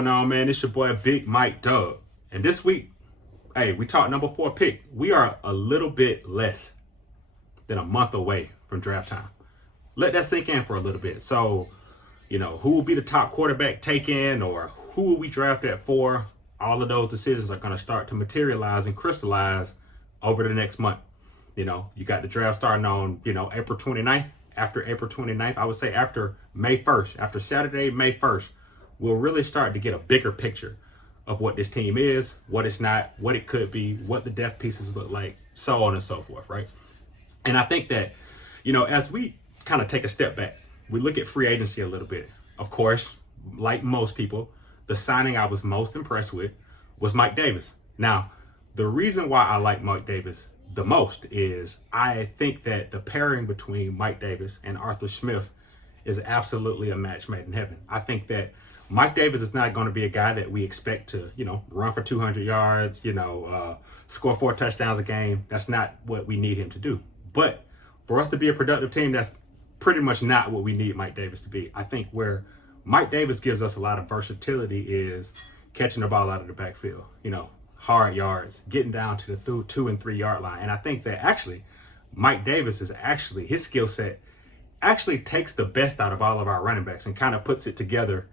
Going on, man? It's your boy Big Mike Dub. And this week, hey, we talked number 4 pick. We are a little bit less than a month away from draft time. Let that sink in for a little bit. So, who will be the top quarterback taken, or who will we draft at 4? All of those decisions are going to start to materialize and crystallize over the next month. You got the draft starting on, April 29th. After April 29th, I would say after May 1st, after Saturday, May 1st, we'll really start to get a bigger picture of what this team is, what it's not, what it could be, what the depth pieces look like, so on and so forth, right? And I think that, as we kind of take a step back, we look at free agency a little bit. Of course, like most people, the signing I was most impressed with was Mike Davis. Now, the reason why I like Mike Davis the most is I think that the pairing between Mike Davis and Arthur Smith is absolutely a match made in heaven. I think that Mike Davis is not going to be a guy that we expect to, run for 200 yards, score 4 touchdowns a game. That's not what we need him to do. But for us to be a productive team, that's pretty much not what we need Mike Davis to be. I think where Mike Davis gives us a lot of versatility is catching the ball out of the backfield, hard yards, getting down to the 2 and 3 yard line. And I think that actually Mike Davis is his skill set actually takes the best out of all of our running backs and kind of puts it together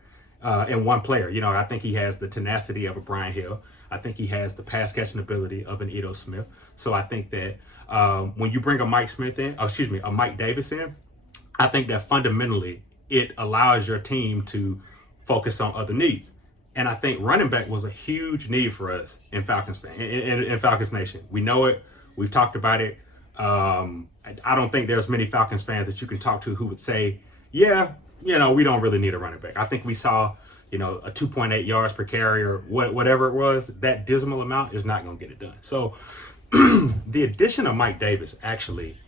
in one player. I think he has the tenacity of a Brian Hill. I think he has the pass catching ability of an Ito Smith. So I think that when you bring a Mike Davis in, I think that fundamentally it allows your team to focus on other needs. And I think running back was a huge need for us in Falcons in Falcons Nation. We know it. We've talked about it. I don't think there's many Falcons fans that you can talk to who would say, yeah, we don't really need a running back. I think we saw, a 2.8 yards per carry or whatever it was. That dismal amount is not going to get it done. So the addition of Mike Davis actually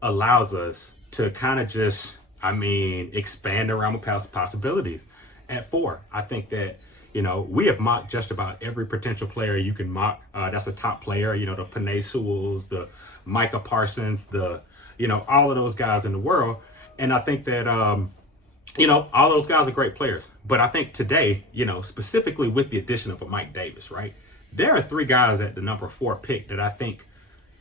allows us to kind of just, expand around with possibilities at 4. I think that, we have mocked just about every potential player you can mock. That's a top player, the Penei Sewells, the Micah Parsons, the, all of those guys in the world. And I think that, all those guys are great players. But I think today, specifically with the addition of a Mike Davis, right? There are 3 guys at the number 4 pick that I think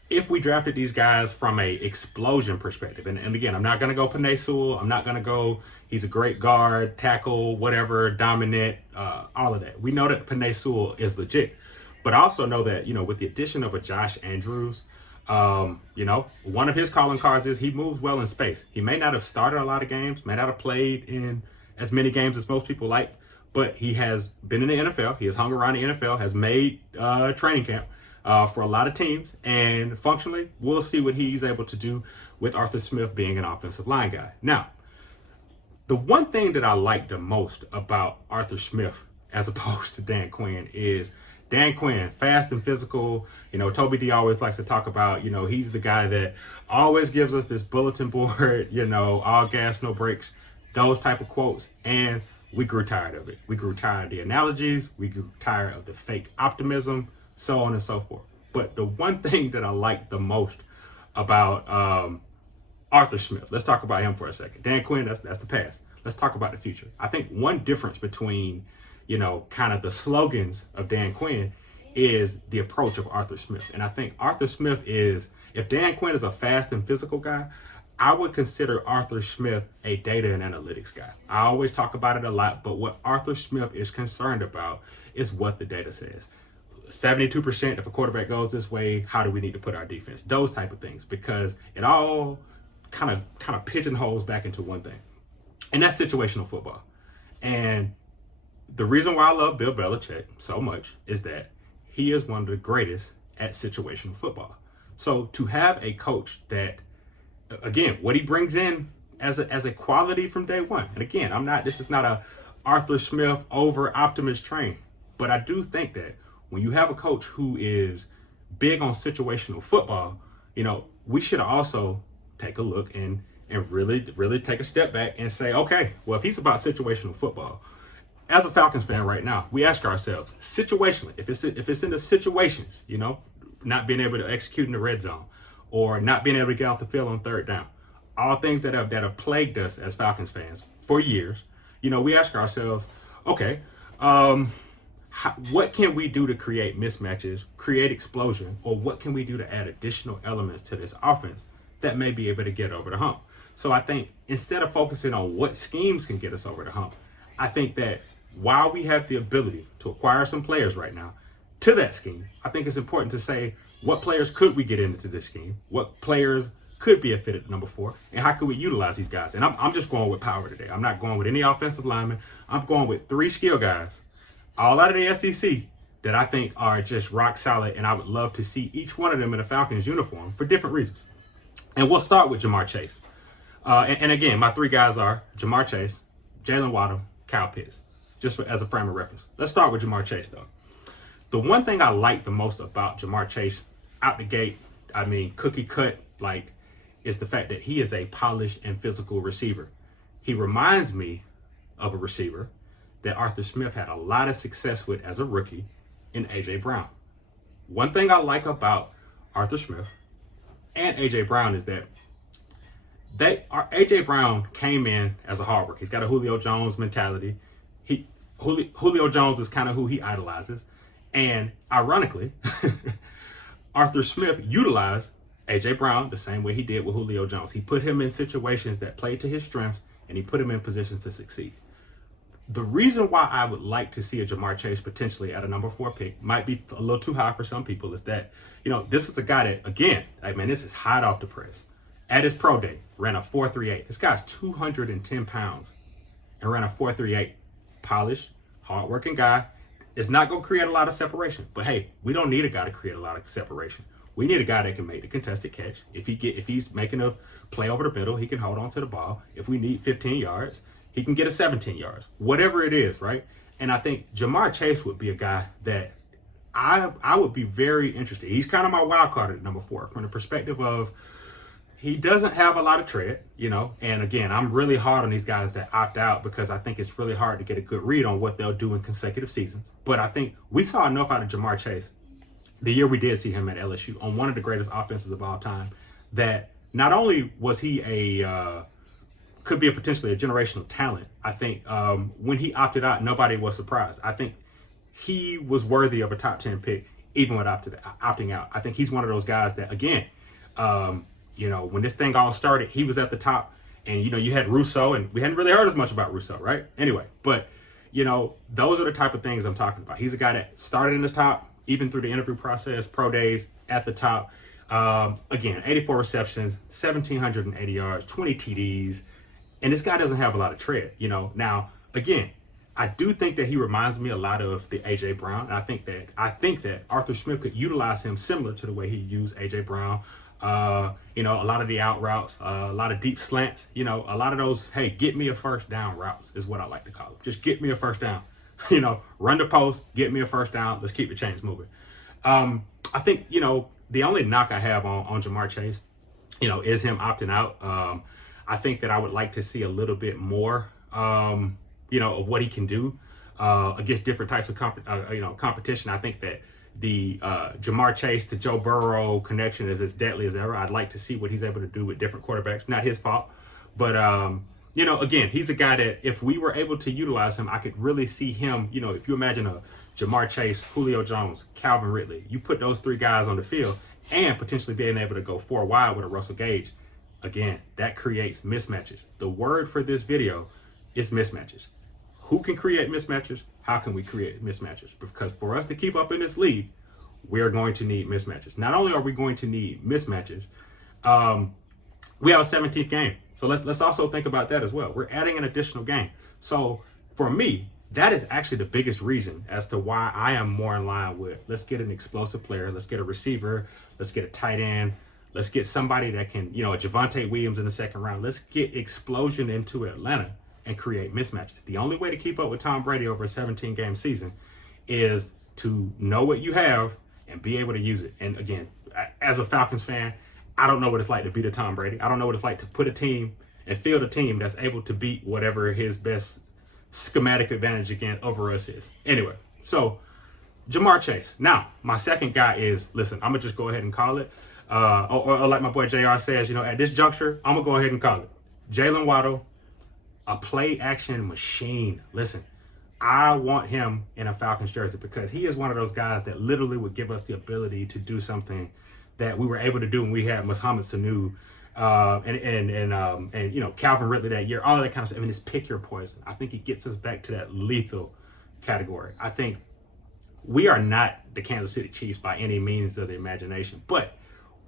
if we drafted these guys from a explosion perspective, and again, I'm not going to go Penei Sewell. I'm not going to go, he's a great guard, tackle, whatever, dominant, all of that. We know that Penei Sewell is legit. But I also know that, with the addition of a Josh Andrews, one of his calling cards is he moves well in space. He may not have started a lot of games, may not have played in as many games as most people like, but he has been in the NFL. He has hung around the NFL, has made training camp for a lot of teams. And functionally, we'll see what he's able to do with Arthur Smith being an offensive line guy. Now, the one thing that I like the most about Arthur Smith as opposed to Dan Quinn is Dan Quinn, fast and physical. Toby D always likes to talk about, he's the guy that always gives us this bulletin board, all gas, no brakes, those type of quotes. And we grew tired of it. We grew tired of the analogies. We grew tired of the fake optimism, so on and so forth. But the one thing that I like the most about Arthur Smith, let's talk about him for a second. Dan Quinn, that's the past. Let's talk about the future. I think one difference between kind of the slogans of Dan Quinn is the approach of Arthur Smith. And I think Arthur Smith is, if Dan Quinn is a fast and physical guy, I would consider Arthur Smith a data and analytics guy. I always talk about it a lot, but what Arthur Smith is concerned about is what the data says. 72% if a quarterback goes this way, how do we need to put our defense? Those type of things, because it all kind of pigeonholes back into one thing. And that's situational football. And the reason why I love Bill Belichick so much is that he is one of the greatest at situational football. So to have a coach that, again, what he brings in as a quality from day one. And again, this is not a Arthur Smith over optimist train, but I do think that when you have a coach who is big on situational football, we should also take a look and really take a step back and say, okay, well, if he's about situational football, as a Falcons fan right now, we ask ourselves, situationally, if it's in the situations, not being able to execute in the red zone or not being able to get off the field on 3rd down, all things that have plagued us as Falcons fans for years, we ask ourselves, okay, What can we do to create mismatches, create explosion, or what can we do to add additional elements to this offense that may be able to get over the hump? So I think instead of focusing on what schemes can get us over the hump, I think that while we have the ability to acquire some players right now to that scheme, I think it's important to say what players could we get into this scheme, what players could be a fit at number 4, and how could we utilize these guys? And I'm just going with power today. I'm not going with any offensive linemen. I'm going with 3 skill guys, all out of the SEC, that I think are just rock solid, and I would love to see each one of them in a Falcons uniform for different reasons. And we'll start with Jamar Chase. And again, my 3 guys are Jamar Chase, Jaylen Waddle, Kyle Pitts, just as a frame of reference. Let's start with Jamar Chase, though. The one thing I like the most about Jamar Chase out the gate, I mean, cookie cut, like, is the fact that he is a polished and physical receiver. He reminds me of a receiver that Arthur Smith had a lot of success with as a rookie in A.J. Brown. One thing I like about Arthur Smith and A.J. Brown is that A.J. Brown came in as a hard worker. He's got a Julio Jones mentality. Julio Jones is kind of who he idolizes. And ironically, Arthur Smith utilized A.J. Brown the same way he did with Julio Jones. He put him in situations that played to his strengths, and he put him in positions to succeed. The reason why I would like to see a Jamar Chase potentially at a number 4 pick, might be a little too high for some people, is that, this is a guy that, again, like, man, this is hot off the press. At his pro day, ran a 4.38. This guy's 210 pounds and ran a 4.38. Polished, hardworking guy. Is not going to create a lot of separation. But hey, we don't need a guy to create a lot of separation. We need a guy that can make the contested catch. If he's making a play over the middle, he can hold on to the ball. If we need 15 yards, he can get a 17 yards. Whatever it is, right? And I think Jamar Chase would be a guy that I would be very interested. He's kind of my wild card at number 4 from the perspective of he doesn't have a lot of tread, and again, I'm really hard on these guys that opt out because I think it's really hard to get a good read on what they'll do in consecutive seasons. But I think we saw enough out of Jamar Chase the year we did see him at LSU on one of the greatest offenses of all time, that not only was he could be potentially a generational talent. I think when he opted out, nobody was surprised. I think he was worthy of a top 10 pick, even with opting out. I think he's one of those guys that, again, when this thing all started, he was at the top, and, you had Russo, and we hadn't really heard as much about Russo, right? Anyway, but, those are the type of things I'm talking about. He's a guy that started in the top, even through the interview process, pro days, at the top. Again, 84 receptions, 1,780 yards, 20 TDs, and this guy doesn't have a lot of tread, Now, again, I do think that he reminds me a lot of the A.J. Brown, and I think that Arthur Smith could utilize him similar to the way he used A.J. Brown. A lot of the out routes, a lot of deep slants, a lot of those, hey, get me a first down routes is what I like to call it. Just get me a first down, run the post, get me a first down. Let's keep the chains moving. I think, the only knock I have on Jamar Chase, is him opting out. I think that I would like to see a little bit more, of what he can do against different types of competition. I think that the Jamar Chase to Joe Burrow connection is as deadly as ever. I'd like to see what he's able to do with different quarterbacks. Not his fault, but again, he's a guy that if we were able to utilize him, I could really see him. If you imagine a Jamar Chase, Julio Jones, Calvin Ridley, you put those 3 guys on the field and potentially being able to go 4 wide with a Russell Gage. Again, that creates mismatches. The word for this video is mismatches. Who can create mismatches? How can we create mismatches? Because for us to keep up in this league, we are going to need mismatches. Not only are we going to need mismatches, we have a 17th game. So let's also think about that as well. We're adding an additional game. So for me, that is actually the biggest reason as to why I am more in line with, let's get an explosive player, let's get a receiver, let's get a tight end, let's get somebody that can, a Javonte Williams in the second round. Let's get explosion into Atlanta and create mismatches. The only way to keep up with Tom Brady over a 17-game season is to know what you have and be able to use it. And again, as a Falcons fan, I don't know what it's like to beat a Tom Brady. I don't know what it's like to put a team and field a team that's able to beat whatever his best schematic advantage again over us is. Anyway, so Jamar Chase. Now, my second guy is, listen, I'm going to just go ahead and call it. Or like my boy JR says, at this juncture, I'm going to go ahead and call it. Jalen Waddle, a play action machine. Listen, I want him in a Falcons jersey because he is one of those guys that literally would give us the ability to do something that we were able to do when we had Mohamed Sanu and you know, Calvin Ridley that year, all of that kind of stuff. I mean, it's pick your poison. I think it gets us back to that lethal category. I think we are not the Kansas City Chiefs by any means of the imagination, but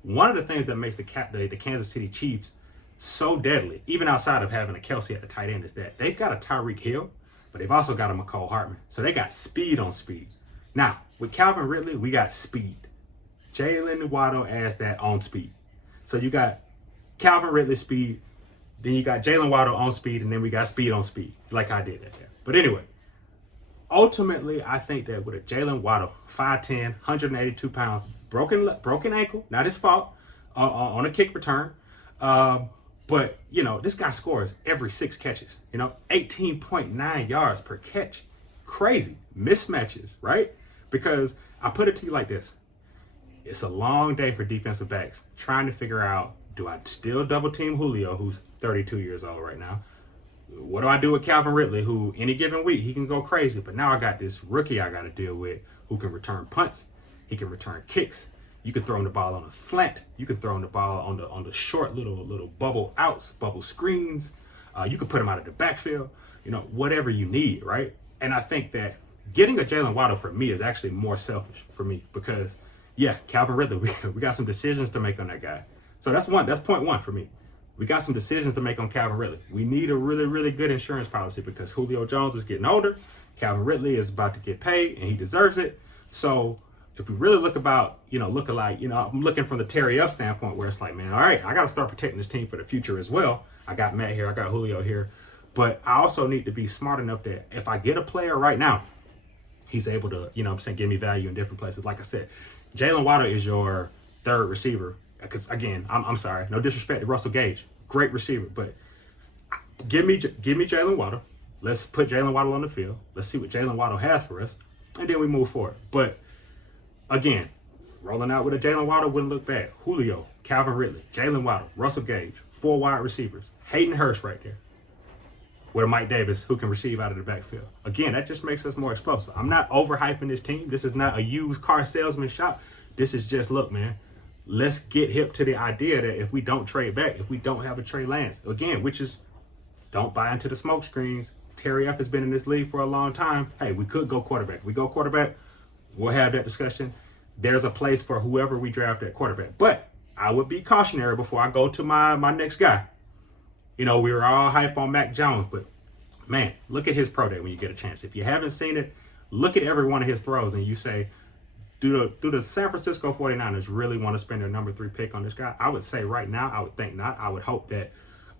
one of the things that makes the Kansas City Chiefs so deadly, even outside of having a Kelsey at the tight end, is that they've got a Tyreek Hill, but they've also got a McCole Hartman. So they got speed on speed. Now, with Calvin Ridley, we got speed. Jaylen Waddle adds that on speed. So you got Calvin Ridley speed, then you got Jaylen Waddle on speed, and then we got speed on speed, like I did that there. But anyway, ultimately, I think that with a Jaylen Waddle, 5'10", 182 pounds, broken ankle, not his fault, on a kick return. But, you know, this guy scores every 6 catches, you know, 18.9 yards per catch. Crazy. Mismatches, right? Because I put it to you like this. It's a long day for defensive backs trying to figure out, do I still double team Julio, who's 32 years old right now? What do I do with Calvin Ridley, who any given week, he can go crazy. But now I got this rookie I got to deal with who can return punts. He can return kicks. You can throw him the ball on a slant. You can throw him the ball on the short little bubble outs, bubble screens. You can put him out of the backfield, you know, whatever you need, right? And I think that getting a Jaylen Waddle for me is actually more selfish for me because, yeah, Calvin Ridley, we got some decisions to make on that guy. So that's point one for me. We got some decisions to make on Calvin Ridley. We need a really, really good insurance policy because Julio Jones is getting older. Calvin Ridley is about to get paid and he deserves it. So if we really look about, you know, looking like, you know, I'm looking from the Terry F standpoint where it's like, man, all right, I got to start protecting this team for the future as well. I got Matt here, I got Julio here, but I also need to be smart enough that if I get a player right now, he's able to, you know what I'm saying, give me value in different places. Like I said, Jaylen Waddle is your third receiver. Because again, I'm sorry, no disrespect to Russell Gage, great receiver, but give me Jaylen Waddle. Let's put Jaylen Waddle on the field. Let's see what Jaylen Waddle has for us, and then we move forward. But again, rolling out with a Jaylen Waddle wouldn't look bad. Julio, Calvin Ridley, Jaylen Waddle, Russell Gage, 4 wide receivers. Hayden Hurst right there. With a Mike Davis who can receive out of the backfield. Again, that just makes us more explosive. I'm not overhyping this team. This is not a used car salesman shop. This is just, look, man, let's get hip to the idea that if we don't trade back, if we don't have a Trey Lance, again, which is, don't buy into the smoke screens. Terry F has been in this league for a long time. Hey, we could go quarterback. We go quarterback, we'll have that discussion. There's a place for whoever we draft at quarterback. But I would be cautionary before I go to my next guy. You know, we were all hype on Mac Jones, but man, look at his pro day when you get a chance. If you haven't seen it, look at every one of his throws and you say, do the San Francisco 49ers really want to spend their number 3 pick on this guy? I would say right now, I would think not. I would hope that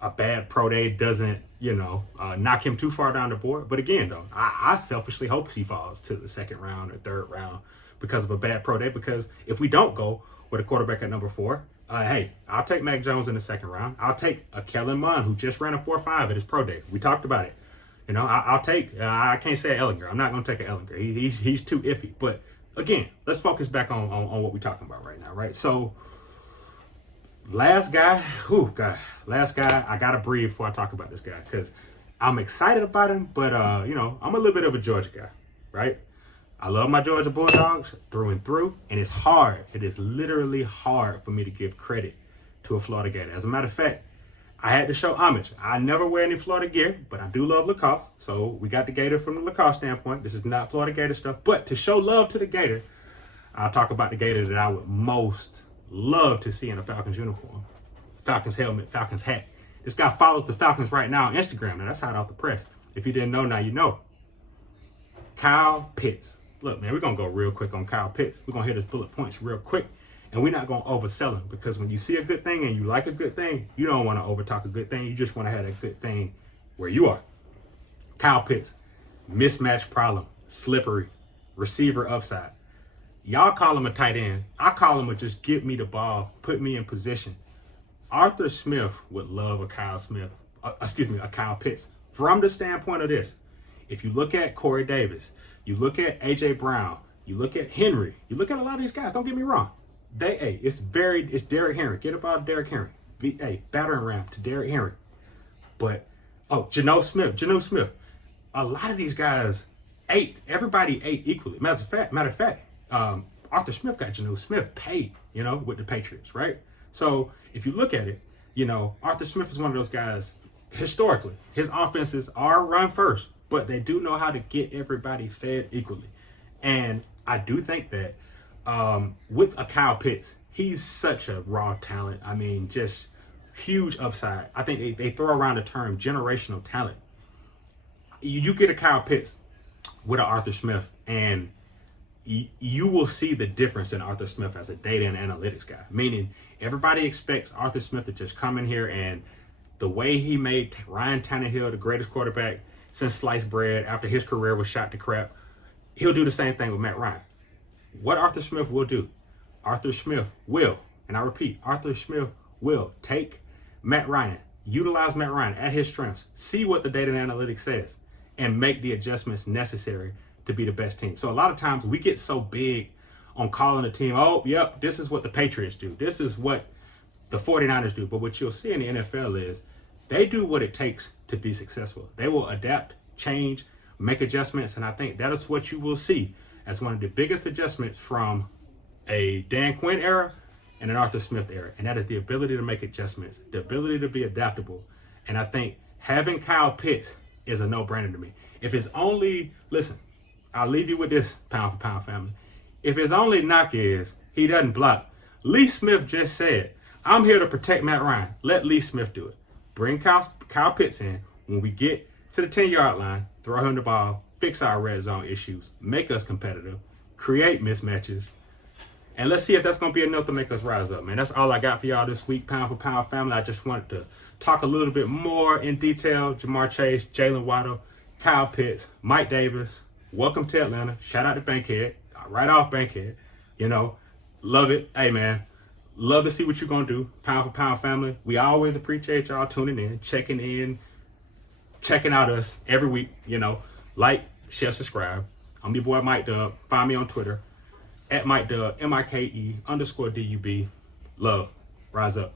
a bad pro day doesn't, you know, knock him too far down the board. But again, though, I selfishly hope he falls to the 2nd round or 3rd round because of a bad pro day. Because if we don't go with a quarterback at number 4, hey, I'll take Mac Jones in the 2nd round. I'll take a Kellen Mond who just ran a 4.5 at his pro day. We talked about it. You know, I'll take, I can't say Ellinger. I'm not going to take an Ellinger. He's too iffy. But again, let's focus back on what we're talking about right now, right? So, last guy, I got to breathe before I talk about this guy because I'm excited about him, but, you know, I'm a little bit of a Georgia guy, right? I love my Georgia Bulldogs through and through, and it's hard. It is literally hard for me to give credit to a Florida Gator. As a matter of fact, I had to show homage. I never wear any Florida gear, but I do love Lacoste. So we got the Gator from the Lacoste standpoint. This is not Florida Gator stuff. But to show love to the Gator, I'll talk about the Gator that I would most love to see in a Falcons uniform. Falcons helmet, Falcons hat. This guy follows the Falcons right now on Instagram. Now, that's hot off the press. If you didn't know, now you know. Kyle Pitts. Look, man, we're going to go real quick on Kyle Pitts. We're going to hit his bullet points real quick. And we're not going to oversell him because when you see a good thing and you like a good thing, you don't want to overtalk a good thing. You just want to have a good thing where you are. Kyle Pitts, mismatch problem, slippery, receiver upside. Y'all call him a tight end. I call him a just give me the ball, put me in position. Arthur Smith would love a Kyle Pitts. From the standpoint of this, if you look at Corey Davis, you look at A.J. Brown, you look at Henry, you look at a lot of these guys, don't get me wrong. It's Derrick Henry. Get up out of Derrick Henry. Battering ram to Derrick Henry. But, Geno Smith. A lot of these guys everybody ate equally. Matter of fact, Arthur Smith got Geno Smith paid, with the Patriots, right? So if you look at it, Arthur Smith is one of those guys. Historically, his offenses are run first, but they do know how to get everybody fed equally. And I do think that with a Kyle Pitts, he's such a raw talent. I mean, just huge upside. I think they throw around the term generational talent. You get a Kyle Pitts with an Arthur Smith, and you will see the difference in Arthur Smith as a data and analytics guy. Meaning, everybody expects Arthur Smith to just come in here, and the way he made Ryan Tannehill the greatest quarterback since sliced bread after his career was shot to crap, he'll do the same thing with Matt Ryan. What Arthur Smith will do, Arthur Smith will, and I repeat, Arthur Smith will take Matt Ryan, utilize Matt Ryan at his strengths, see what the data and analytics says, and make the adjustments necessary to be the best team. So a lot of times we get so big on calling a team, oh, yep, this is what the Patriots do. This is what the 49ers do. But what you'll see in the NFL is they do what it takes to be successful. They will adapt, change, make adjustments. And I think that is what you will see as one of the biggest adjustments from a Dan Quinn era and an Arthur Smith era. And that is the ability to make adjustments, the ability to be adaptable. And I think having Kyle Pitts is a no-brainer to me. If it's only, listen, I'll leave you with this, pound for pound family. If his only knock is he doesn't block, Lee Smith just said, I'm here to protect Matt Ryan. Let Lee Smith do it. Bring Kyle Pitts in. When we get to the 10-yard line, throw him the ball, fix our red zone issues, make us competitive, create mismatches, and let's see if that's going to be enough to make us rise up, man. That's all I got for y'all this week, Pound for Pound family. I just wanted to talk a little bit more in detail. Jamar Chase, Jaylen Waddle, Kyle Pitts, Mike Davis. Welcome to Atlanta. Shout out to Bankhead. Right off Bankhead. Love it. Hey, man. Love to see what you're going to do. Pound for Pound family. We always appreciate y'all tuning in, checking out us every week. Like, share, subscribe. I'm your boy Mike Dub. Find me on Twitter at Mike Dub, MIKE_DUB. Love. Rise up.